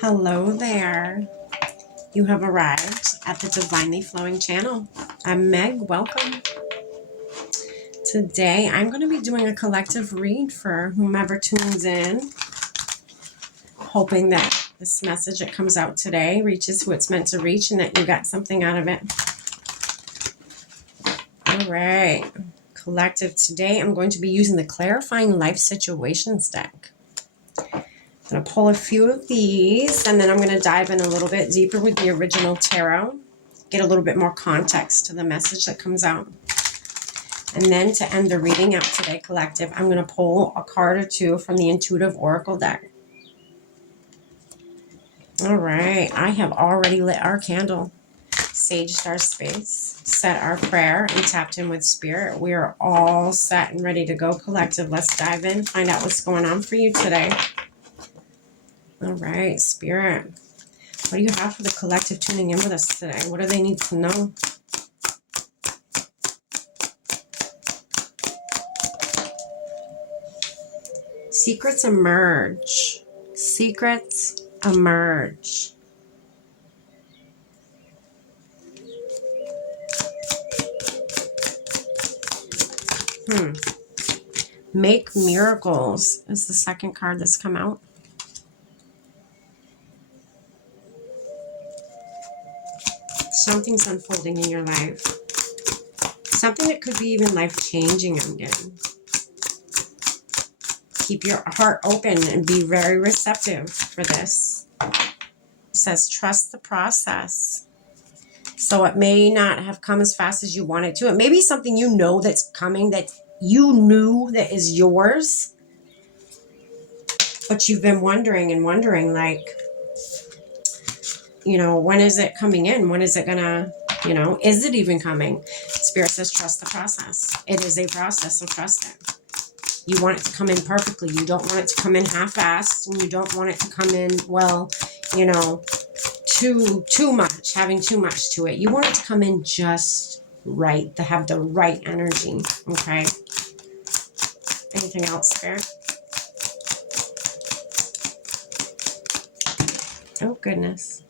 Hello there. You have arrived at the Divinely Flowing channel. I'm Meg. Welcome. Today, I'm going to be doing a collective read for whomever tunes in, hoping that this message that comes out today reaches who it's meant to reach and that you got something out of it. All right. Collective, today I'm going to be using the Clarifying Life Situations deck. I'm going to pull a few of these, and then I'm going to dive in a little bit deeper with the original tarot, get a little bit more context to the message that comes out. And then to end the reading out today, collective, I'm going to pull a card or two from the Intuitive Oracle deck. All right, I have already lit our candle, saged our space, set our prayer, and tapped in with spirit. We are all set and ready to go, collective. Let's dive in, find out what's going on for you today. All right, spirit. What do you have for the collective tuning in with us today? What do they need to know? Secrets emerge. Secrets emerge. Make miracles is the second card that's come out. Something's unfolding in your life. Something that could be even life-changing, I'm getting. Keep your heart open and be very receptive for this. It says trust the process. So it may not have come as fast as you want it to. It may be something you know that's coming, that you knew that is yours, but you've been wondering and wondering, like, you know, when is it coming in? When is it gonna, you know, is it even coming? Spirit says trust the process. It is a process, so trust it. You want it to come in perfectly. You don't want it to come in half-assed, and you don't want it to come in, well, you know, too much, having too much to it. You want it to come in just right, to have the right energy, okay? Anything else, Spirit? Oh, goodness.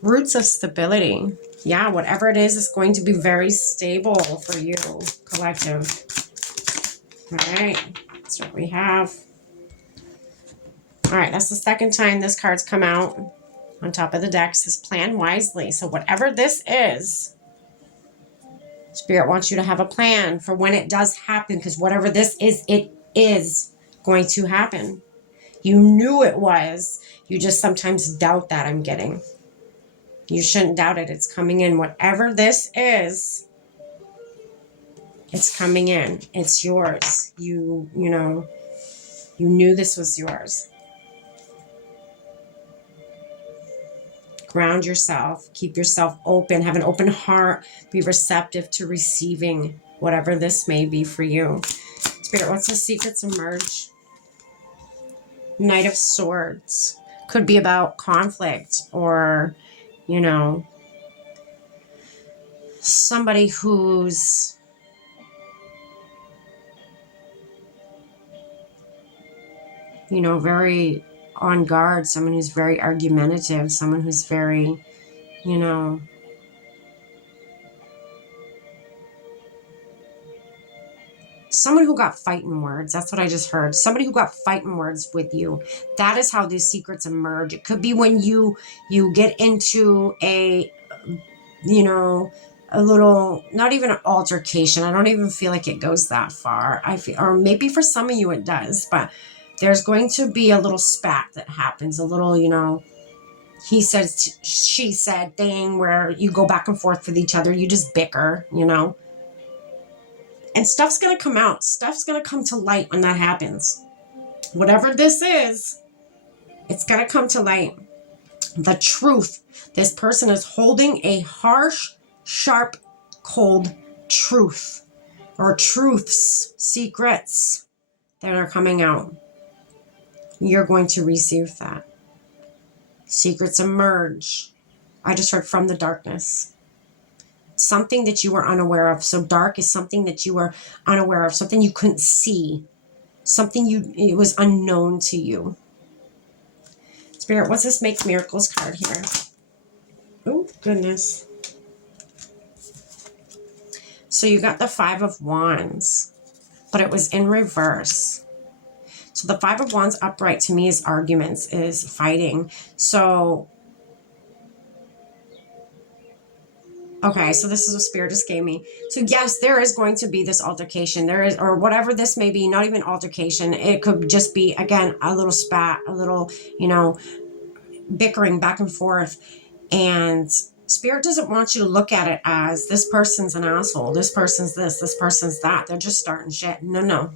Roots of stability. Yeah, whatever it is going to be very stable for you, collective. All right, that's what we have. All right, that's the second time this card's come out on top of the deck. It says plan wisely. So whatever this is, Spirit wants you to have a plan for when it does happen, because whatever this is, it is going to happen. You knew it was. You just sometimes doubt that, I'm getting. You shouldn't doubt it. It's coming in. Whatever this is, it's coming in. It's yours. You know, you knew this was yours. Ground yourself. Keep yourself open. Have an open heart. Be receptive to receiving whatever this may be for you. Spirit, what's the secrets emerge? Knight of Swords. Could be about conflict, or, you know, somebody who's, you know, very on guard, someone who's very argumentative, someone who's very, you know, someone who got fighting words. That's what I just heard. Somebody who got fighting words with you. That is how these secrets emerge. It could be when you get into a, you know, a little, not even an altercation. I don't even feel like it goes that far. I feel, or maybe for some of you it does, but there's going to be a little spat that happens, a little, you know, he said, she said thing where you go back and forth with each other. You just bicker, you know. And stuff's going to come out. Stuff's going to come to light when that happens. Whatever this is, it's going to come to light. The truth. This person is holding a harsh, sharp, cold truth. Or truths, secrets that are coming out. You're going to receive that. Secrets emerge. I just heard from the darkness. Something that you were unaware of. So dark is something that you were unaware of, something you couldn't see, something it was unknown to you. Spirit, what's this Make Miracles card here? Oh, goodness. So you got the Five of Wands, but it was in reverse. So the Five of Wands upright to me is arguments, is fighting. So, okay, so this is what Spirit just gave me. So yes, there is going to be this altercation. There is, or whatever this may be, not even altercation. It could just be, again, a little spat, a little, bickering back and forth. And Spirit doesn't want you to look at it as this person's an asshole, this person's this person's that. They're just starting shit. No.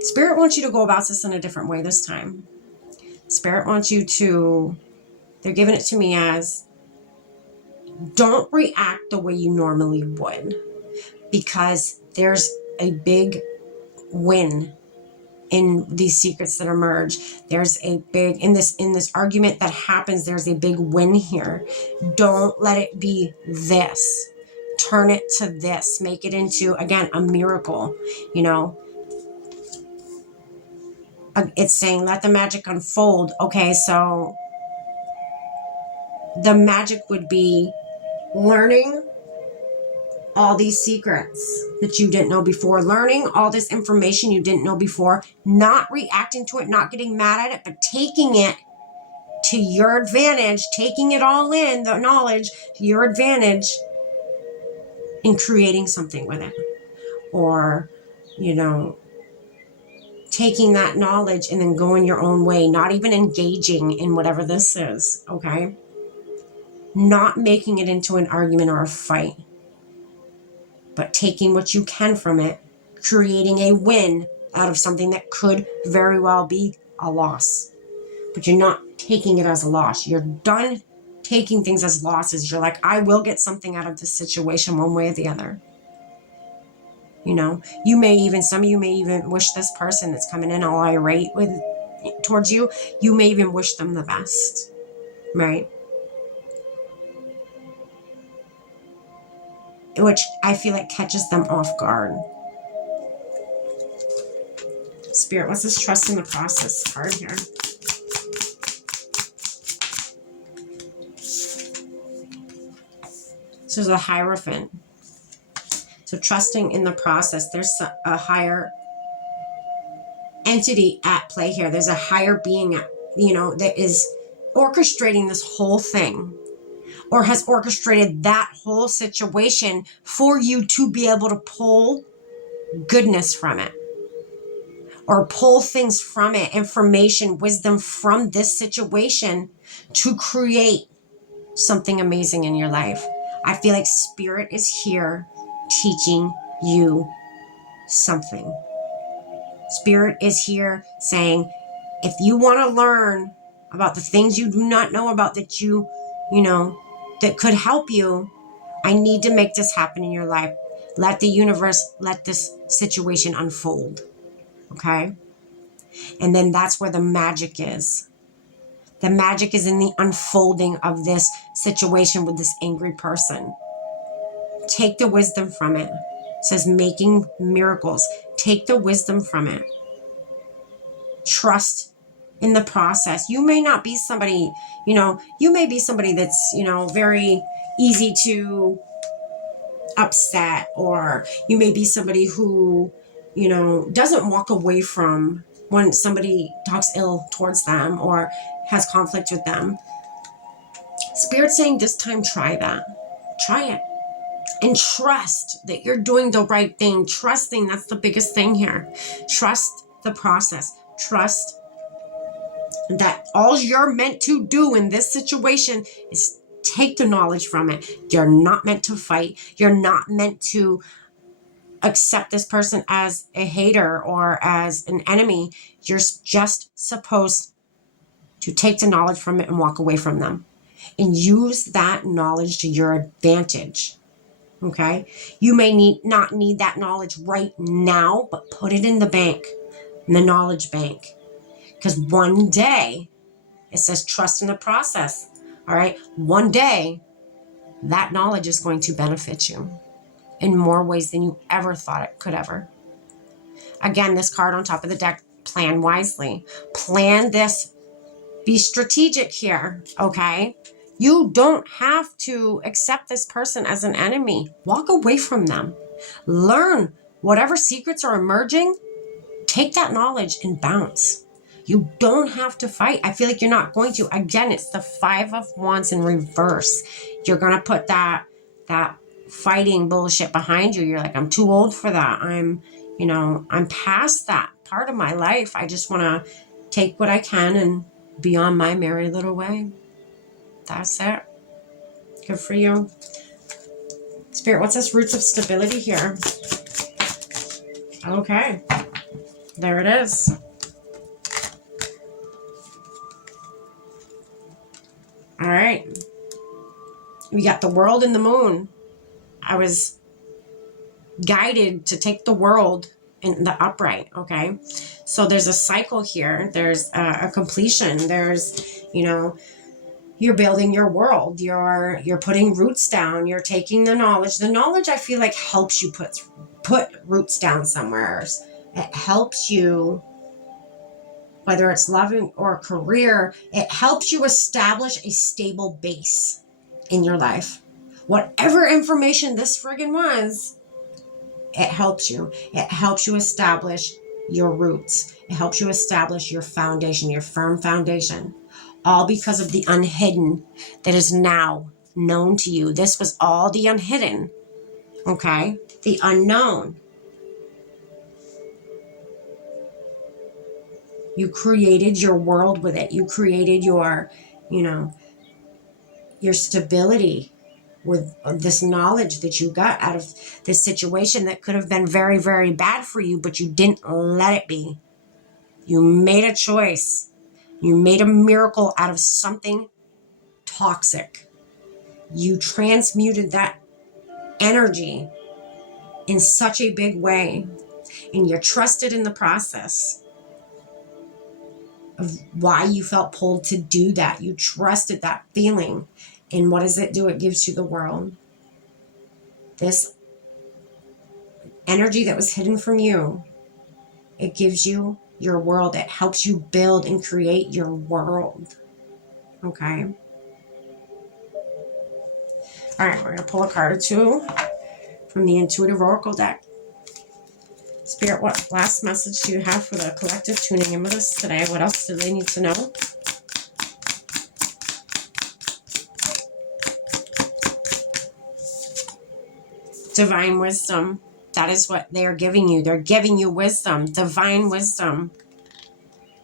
Spirit wants you to go about this in a different way this time. Spirit wants you to, they're giving it to me as, don't react the way you normally would, because there's a big win in these secrets that emerge. There's a big, in this argument that happens, there's a big win here. Don't let it be this. Turn it to this. Make it into, again, a miracle, It's saying, let the magic unfold. Okay, so the magic would be learning all these secrets that you didn't know before, learning all this information you didn't know before, not reacting to it, not getting mad at it, but taking it to your advantage, taking it all in, the knowledge, to your advantage, and creating something with it. Or, taking that knowledge and then going your own way, not even engaging in whatever this is, okay? Not making it into an argument or a fight, but taking what you can from it, creating a win out of something that could very well be a loss. But you're not taking it as a loss. You're done taking things as losses. You're like, I will get something out of this situation one way or the other. Some of you may even wish this person that's coming in all irate towards you, you may even wish them the best, right? Which I feel like catches them off guard. Spirit, what's this trust in the process card here? So there's a Hierophant. So trusting in the process. There's a higher entity at play here. There's a higher being, that is orchestrating this whole thing, or has orchestrated that whole situation for you to be able to pull goodness from it, or pull things from it, information, wisdom from this situation to create something amazing in your life. I feel like Spirit is here teaching you something. Spirit is here saying, if you want to learn about the things you do not know about that that could help you, I need to make this happen in your life. Let the universe, let this situation unfold. Okay? And then that's where the magic is. The magic is in the unfolding of this situation with this angry person. Take the wisdom from it. It says making miracles. Take the wisdom from it. Trust in the process. You may not be somebody, you may be somebody that's, very easy to upset, or you may be somebody who, doesn't walk away from when somebody talks ill towards them or has conflict with them. Spirit's saying this time, try that. Try it. And trust that you're doing the right thing. Trusting, that's the biggest thing here. Trust the process. Trust that all you're meant to do in this situation is take the knowledge from it. You're not meant to fight. You're not meant to accept this person as a hater or as an enemy. You're just supposed to take the knowledge from it and walk away from them and use that knowledge to your advantage. Okay? You may not need that knowledge right now, but put it in the bank, in the knowledge bank. Because one day, it says trust in the process. All right? One day, that knowledge is going to benefit you in more ways than you ever thought it could ever. Again, this card on top of the deck, plan wisely. Plan this Be strategic here, okay? You don't have to accept this person as an enemy. Walk away from them. Learn whatever secrets are emerging. Take that knowledge and bounce. You don't have to fight. I feel like you're not going to. Again, it's the 5 of Wands in reverse. You're going to put that fighting bullshit behind you. You're like, I'm too old for that. I'm past that part of my life. I just want to take what I can and be on my merry little way. That's it. Good for you. Spirit, what's this roots of stability here? Okay. There it is. All right. We got the world and the moon. I was guided to take the world in the upright, okay? So there's a cycle here. There's a completion. There's, you're building your world. You're putting roots down. You're taking the knowledge. The knowledge, I feel like, helps you put roots down somewhere. It helps you, whether it's loving or career, it helps you establish a stable base in your life. Whatever information this friggin' was, it helps you. It helps you establish your roots. It helps you establish your foundation, your firm foundation. All because of the unhidden that is now known to you. This was all the unhidden, okay? The unknown. You created your world with it. You created your stability with this knowledge that you got out of this situation that could have been very, very bad for you, but you didn't let it be. You made a choice. You made a miracle out of something toxic. You transmuted that energy in such a big way, and you're trusted in the process of why you felt pulled to do that. You trusted that feeling. And what does it do? It gives you the world. This energy that was hidden from you, it gives you your world. It helps you build and create your world. Okay? All right, we're going to pull a card or two from the Intuitive Oracle deck. Spirit, what last message do you have for the collective tuning in with us today? What else do they need to know? Divine wisdom. That is what they are giving you. They're giving you wisdom, divine wisdom.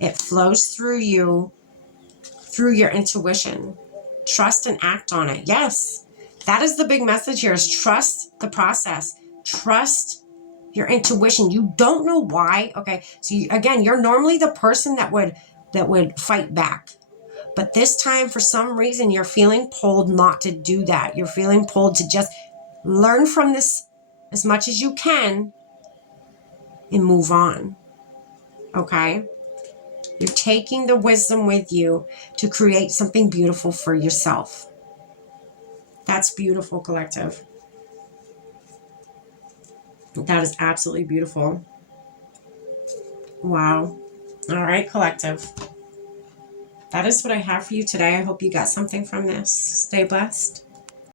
It flows through you, through your intuition. Trust and act on it. Yes, that is the big message here, is trust the process. Trust your intuition. You don't know why. Okay, so again, you're normally the person that would fight back. But this time, for some reason, you're feeling pulled not to do that. You're feeling pulled to just learn from this as much as you can and move on. Okay? You're taking the wisdom with you to create something beautiful for yourself. That's beautiful, collective. That is absolutely beautiful. Wow. All right, collective. That is what I have for you today. I hope you got something from this. Stay blessed.